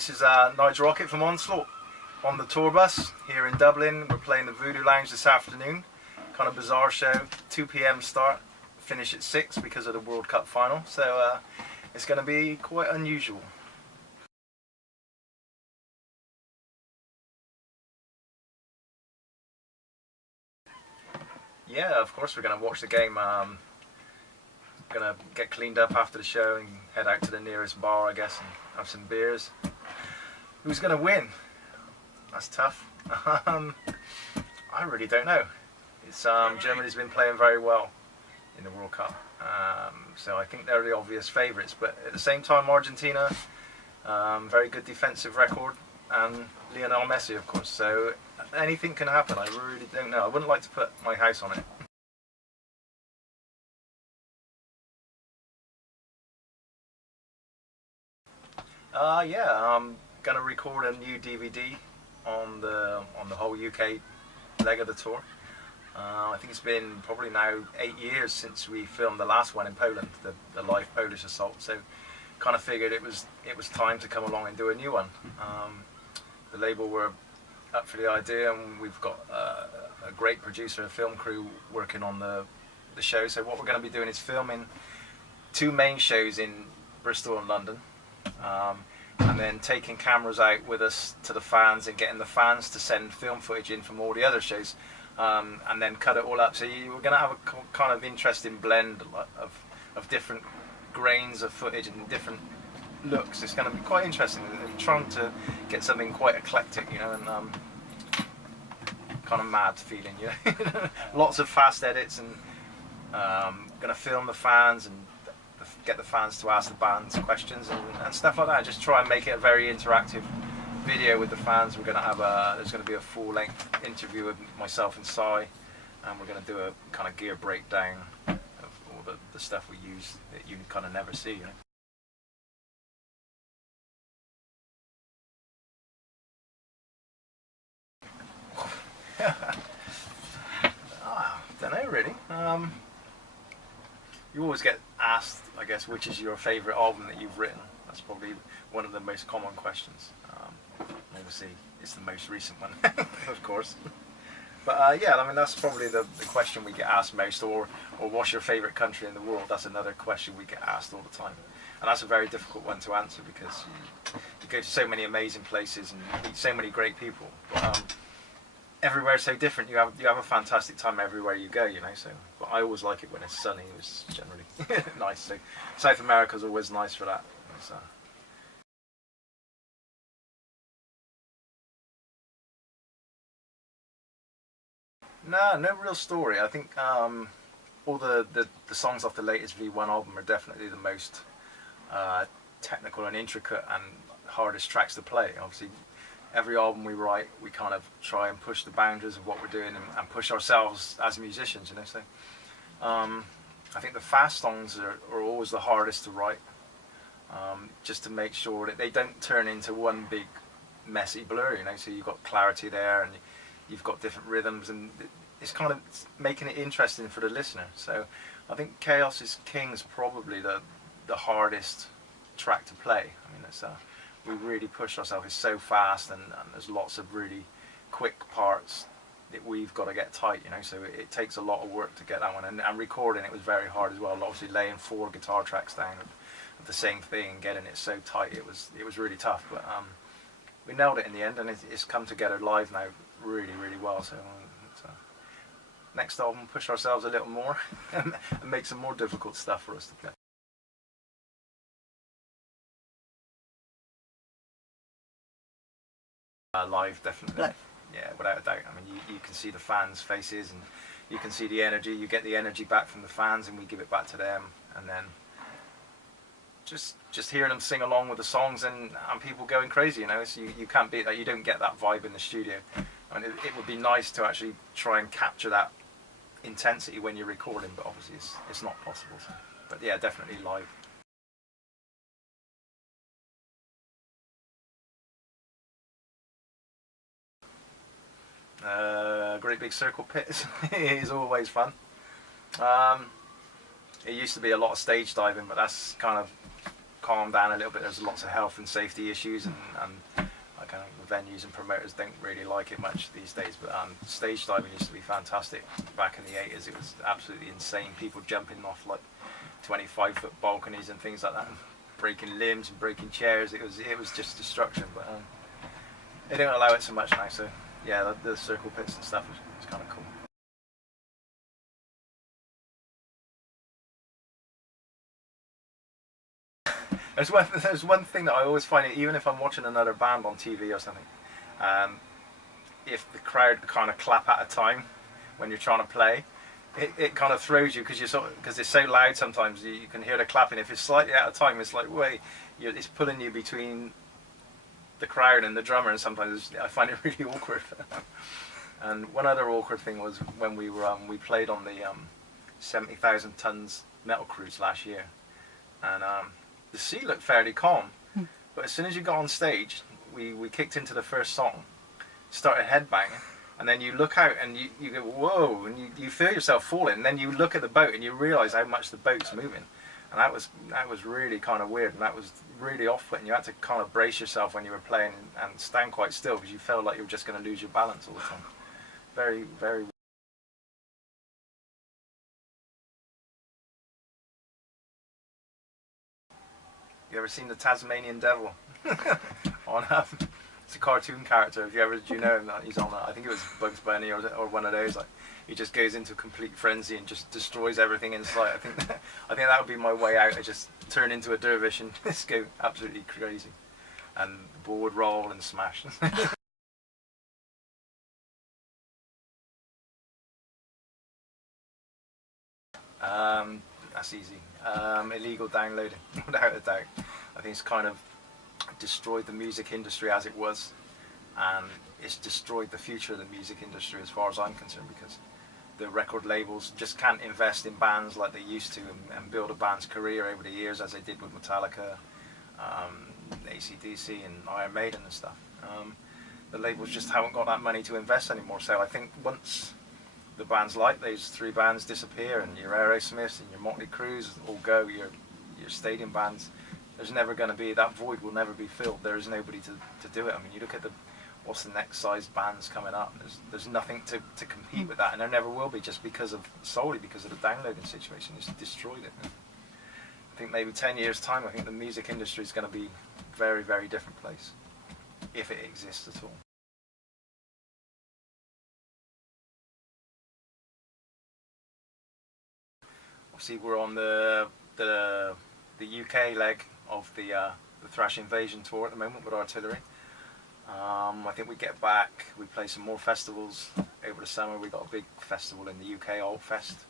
this is Nigel Rocket from Onslaught on the tour bus here in Dublin. We're playing the Voodoo Lounge this afternoon. Kind of bizarre show, 2 PM start, finish at 6 because of the World Cup final. So it's going to be quite unusual. Yeah, of course we're going to watch the game. Going to get cleaned up after the show and head out to the nearest bar, I guess, and have some beers. Who's going to win? That's tough. I really don't know. It's Germany's been playing very well in the World Cup, so I think they're the obvious favourites. But at the same time, Argentina, very good defensive record, and Lionel Messi, of course. So anything can happen. I really don't know. I wouldn't like to put my house on it. Yeah, I'm gonna record a new DVD on the whole UK leg of the tour. I think it's been probably now 8 years since we filmed the last one in Poland, the live Polish assault. So, kind of figured it was time to come along and do a new one. The label were up for the idea, and we've got a great producer and film crew working on the show. So what we're going to be doing is filming 2 main shows in Bristol and London. And then taking cameras out with us to the fans and getting the fans to send film footage in from all the other shows, and then cut it all up. So we're going to have a kind of interesting blend of different grains of footage and different looks. It's going to be quite interesting. I'm trying to get something quite eclectic, you know, and kind of mad feeling, you know. Lots of fast edits, and going to film the fans and get the fans to ask the bands questions and stuff like that. Just try and make it a very interactive video with the fans. We're going to have there's going to be a full-length interview with myself and Cy, and we're going to do a kind of gear breakdown of all the stuff we use that you kind of never see, you know. Don't know really. You always get asked, I guess, which is your favourite album that you've written. That's probably one of the most common questions. Obviously, it's the most recent one, of course. But yeah, I mean, that's probably the question we get asked most. Or what's your favourite country in the world? That's another question we get asked all the time. And that's a very difficult one to answer because you go to so many amazing places and meet so many great people. Everywhere's so different. You have a fantastic time everywhere you go, you know. So, but I always like it when it's sunny. It's generally nice. So, South America's always nice for that. No real story. I think all the songs off the latest V1 album are definitely the most technical and intricate and hardest tracks to play. Obviously, every album we write, we kind of try and push the boundaries of what we're doing and push ourselves as musicians, you know. So I think the fast songs are always the hardest to write, just to make sure that they don't turn into one big messy blur, you know. So you've got clarity there, and you've got different rhythms, and it's kind of making it interesting for the listener. So I think Chaos is King's probably the hardest track to play. I mean, it's we really push ourselves. It's so fast, and there's lots of really quick parts that we've got to get tight, you know. So it takes a lot of work to get that one, and recording it was very hard as well. Obviously, laying 4 guitar tracks down of the same thing and getting it so tight, it was really tough. But we nailed it in the end, and it's come together live now really well. So next album, push ourselves a little more and make some more difficult stuff for us to play. Live, definitely. Live. Yeah, without a doubt. I mean, you can see the fans' faces, and you can see the energy. You get the energy back from the fans, and we give it back to them. And then just hearing them sing along with the songs and people going crazy, you know. So you can't beat that. You don't get that vibe in the studio. I mean, it would be nice to actually try and capture that intensity when you're recording, but obviously it's not possible. So. But yeah, definitely live. Great big circle pit is always fun. It used to be a lot of stage diving, but that's kind of calmed down a little bit. There's lots of health and safety issues, and kind of the venues and promoters don't really like it much these days. But stage diving used to be fantastic back in the 80s. It was absolutely insane. People jumping off like 25-foot balconies and things like that, and breaking limbs and breaking chairs. It was just destruction. But they don't allow it so much now. So yeah, the circle pits and stuff is kind of cool. There's one thing that I always find, even if I'm watching another band on TV or something, if the crowd kind of clap at a time when you're trying to play, it kind of throws you, because it's so loud sometimes you can hear the clapping. If it's slightly out of time, it's like, wait, it's pulling you between the crowd and the drummer, and sometimes I find it really awkward. And one other awkward thing was when we played on the 70,000 tons metal cruise last year, and the sea looked fairly calm, but as soon as you got on stage, we kicked into the first song, started headbanging, and then you look out and you go, whoa, and you feel yourself falling, and then you look at the boat and you realise how much the boat's moving, and that was really kind of weird, and that was really off-putting. You had to kind of brace yourself when you were playing and stand quite still, because you felt like you were just going to lose your balance all the time. Very, very. You ever seen the Tasmanian Devil? It's a cartoon character. Do you know him? He's on that. I think it was Bugs Bunny or one of those. Like, he just goes into a complete frenzy and just destroys everything in sight. I think that would be my way out. I just turn into a dervish and just go absolutely crazy, and the ball would roll and smash. That's easy. Illegal downloading, without a doubt. I think it's kind of destroyed the music industry as it was, and it's destroyed the future of the music industry as far as I'm concerned, because the record labels just can't invest in bands like they used to, and build a band's career over the years as they did with Metallica, AC/DC and Iron Maiden and stuff. The labels just haven't got that money to invest anymore, so I think once the bands like those three bands disappear, and your Aerosmiths and your Motley Crues all go, your stadium bands, there's never going to be, that void will never be filled. There is nobody to do it. I mean, you look at what's the next size bands coming up, there's nothing to compete with that, and there never will be, just solely because of the downloading situation. It's destroyed it. I think maybe 10 years time, I think the music industry is going to be a very, very different place, if it exists at all. Obviously, we're on the UK leg of the Thrash Invasion tour at the moment with Artillery. I think we get back, we play some more festivals over the summer. We got a big festival in the UK, Altfest.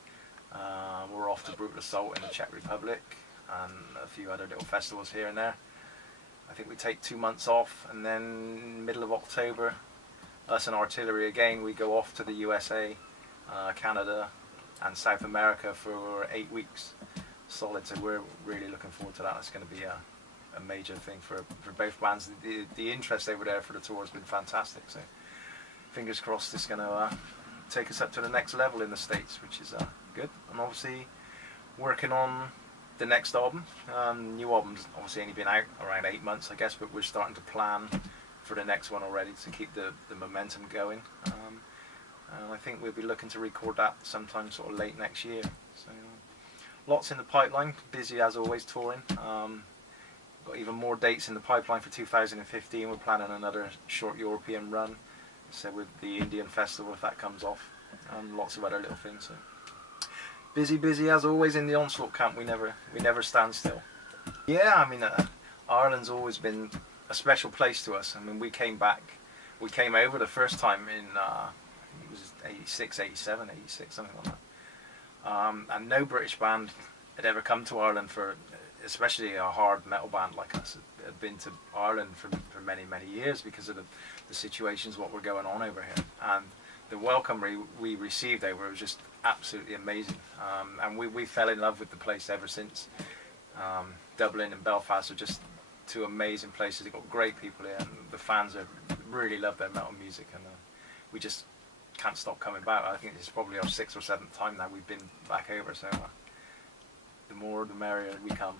We're off to Brutal Assault in the Czech Republic, and a few other little festivals here and there. I think we take 2 months off, and then middle of October, us and Artillery again, we go off to the USA, Canada and South America for 8 weeks solid. So we're really looking forward to that. It's going to be a major thing for both bands. The interest over there for the tour has been fantastic, so fingers crossed it's going to take us up to the next level in the States, which is good. And obviously working on the next album. New album's obviously only been out around 8 months, I guess, but we're starting to plan for the next one already to keep the momentum going. And I think we'll be looking to record that sometime sort of late next year. So lots in the pipeline, busy as always touring. Got even more dates in the pipeline for 2015. We're planning another short European run, so with the Indian festival if that comes off, and lots of other little things. So busy as always in the Onslaught camp. We never stand still. Yeah, I mean Ireland's always been a special place to us. I mean, we came over the first time in it was 86, 87, 86, something like that. And no British band had ever come to Ireland for, especially a hard metal band like us, had been to Ireland for many, many years because of the situations what were going on over here. And the welcome we received over was just absolutely amazing. And we fell in love with the place ever since. Dublin and Belfast are just two amazing places. They've got great people here, and the fans really love their metal music, and we just can't stop coming back. I think this is probably our 6th or 7th time now we've been back over, so the more the merrier we come.